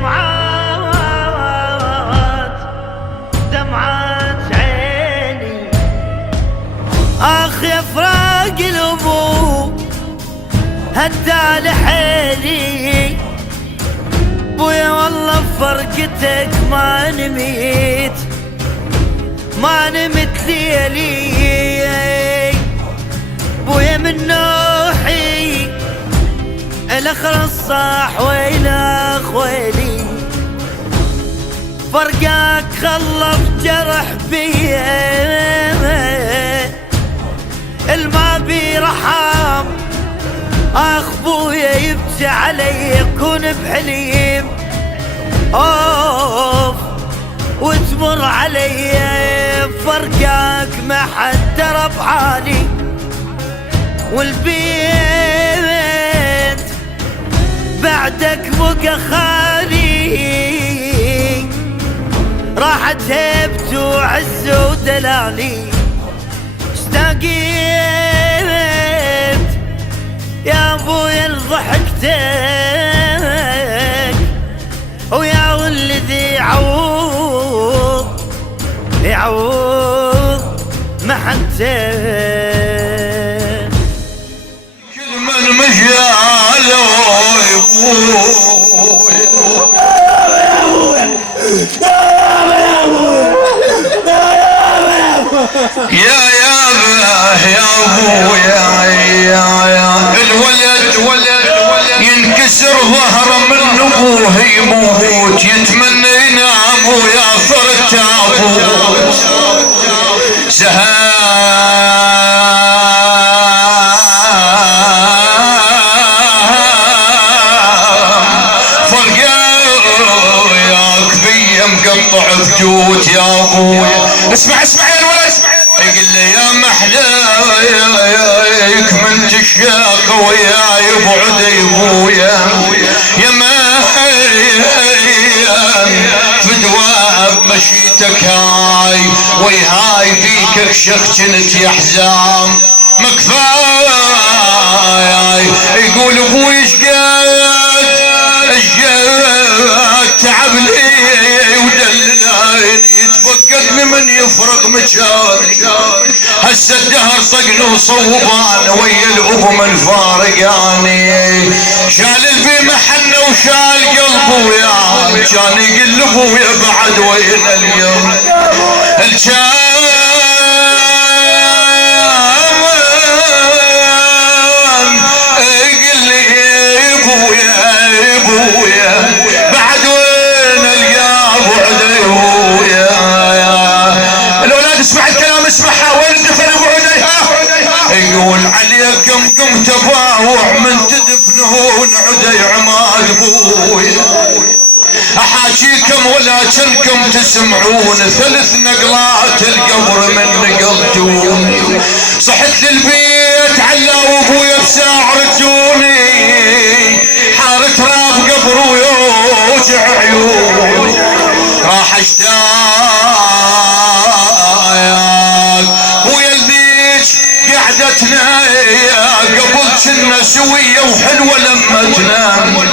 دمعات دمعات عيني اخ يا فراق الابو هدى لحيلي بويا والله بفرقتك ما نميت ما نمت ليلي بويا من نوحي الاخر الصاح وين اخويلي فرقاك خلف جرح بيا الما بي رحم اخ بويا يبكي علي يكون بحليم اوف وتمر علي فرقاك ما حد درى بحالي والبيت بعدك بقى خالي راحت هيبت وعز ودلالي اشتاقيت يا ابويا لضحكتك ويا ولدي يعوض يعوض محنتك كل من مجاله يا ابويا الولد ينكسر ظهره من ابوه يموت يتمنى ينام ويا فرت ابوه مقطع بجوت يا ابويا اسمع يا الولد يقول لي يا محلاك من تشاق وياي بعد ابويا يا فدوى بمشيتك هاي ويهاي فيك شخشنت يا حزام مكفاي يقول ابوي اشقد تعب لي ودلني يتفقدني من يفرق مجاري هسه الدهر صقني وصوبان ويا الابو من فارقاني شال البي محنه وشال قلبه وياه كان يقول ابويا بعد وين اليوم يقول عليكم قم تباوع من تدفنون عدي عماد بوي احاجيكم ولكنكم تسمعون ثلاث نقلات القبر من نقلتون صحت للبيت علا وابويا بساع رجوني حار تراب قبر ويوجع عيون راح اشتاق ويا البيت قعدتنا قبل كنا سوية وحلوة لما تنام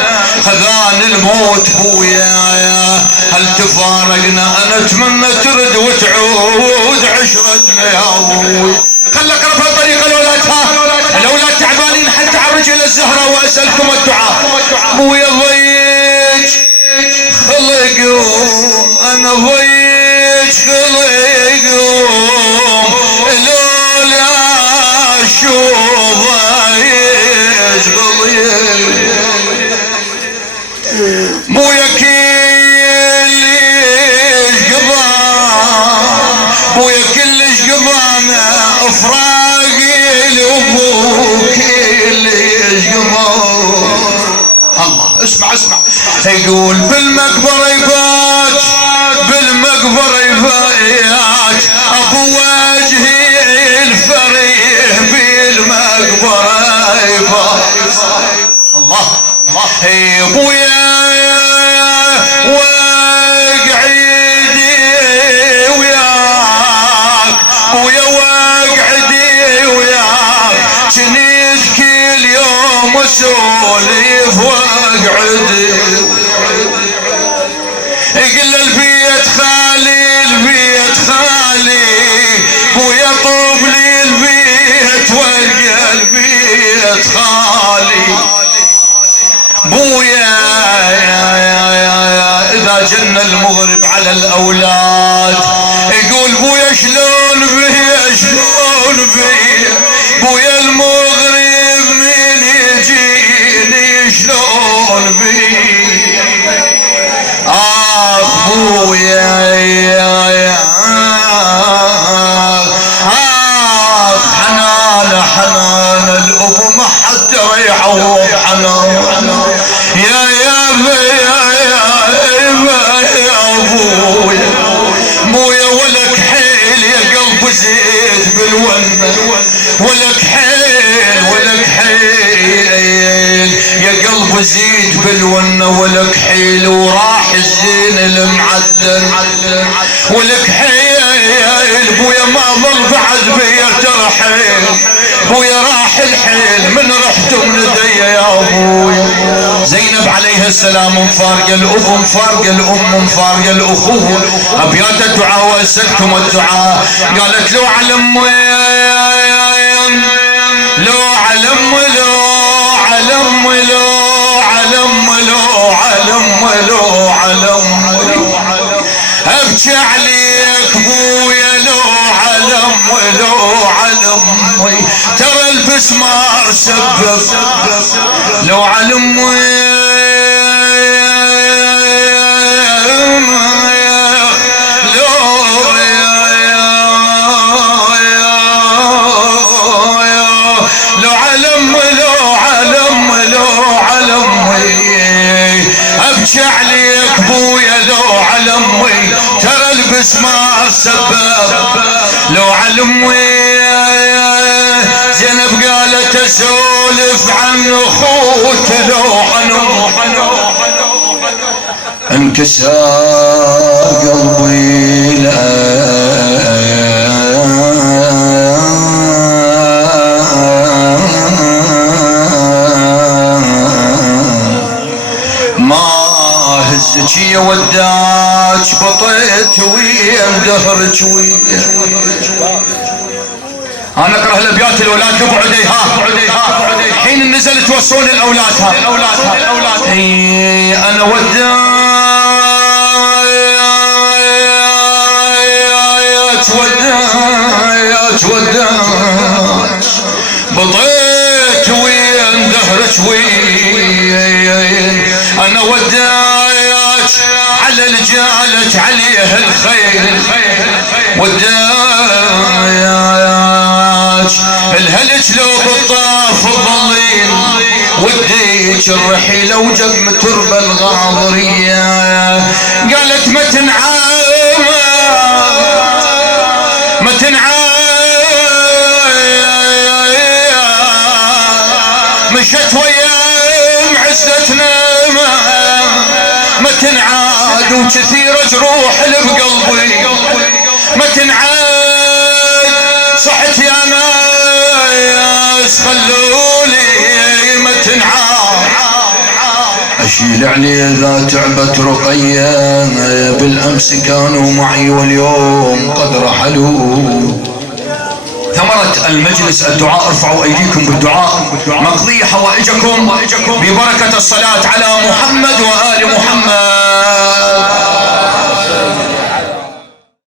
خذان الموت بويا هل تفارقنا انا اتمنى ترد وتعود عشرتنا يا ابوي خلى اقرب الطريقة الاولاد تعبانين حتى على رجل الزهرة واسألكم الدعاء بويا ضيج خلقهم انا ضيج خلقهم لولا شوف يشغل بويا كلش قضام بويا كلش قضام افراقي الابو كلش قضام الله اسمع يقول بالمقبره يفات بالمقبره يفات ابو وجهي الفريح بالمقبره يفات الله يا ابويا واقعدي وياك ابويا واقعدي وياك جنيت كل يوم وسولف واقعدي بويا اذا جن المغرب على الاولاد يقول بويا شلون بيا شلون بيا بويا المغرب من يجيني شلون بيا بويا حنان الأب ما حتى يعوض حنان يا بويا ولك حيل يا قلب زيت بالونه ولك حيل ولك حيل يا قلب زيت بالونه ولك حيل وراح الزين المعدل ولك حيل بويا ما ظل بعد بيا ترحيل بويا راح الحيل من رحت من دي يا ابويا زينب عليه السلام مفارقه الاب مفارقه الام مفارقه الاخوه ابيات الدعاء واسلكم الدعاء قالت لو علم لو علم لو علم لو علم لو علم لو علم ابكي عليك بويا لو علم لو علم ترى البسمار سبب لو علم ابكي عليك بويا لو علمي ترى البسمار سبب لو علمي زينب قالت اسولف عن اخوت لو انكسر قلبي لا هزك يا وداك بطيت ويا دهرك ويا انا اكره الابيات الاولاد قبعديها حين نزل توصون الاولاد انا وداك بطيت ويا دهرك ويا انا وداك على الجالت عليه الخير وداك الهلج لو بالطاف الظليل وديك الرحيلة وجم تربة الغاضرية قالت ما تنعام ما تنعام مشت ويا عزتنا ما تنعاد وكثير جروح اللي بقلبي ما تنعاد صحت يا ناس خلولي ما تنعاد اشيل عليه ذا تعبت رقية بالامس كانوا معي واليوم قد رحلوا ثمرة المجلس الدعاء ارفعوا ايديكم بالدعاء مقضي حوائجكم ببركة الصلاة على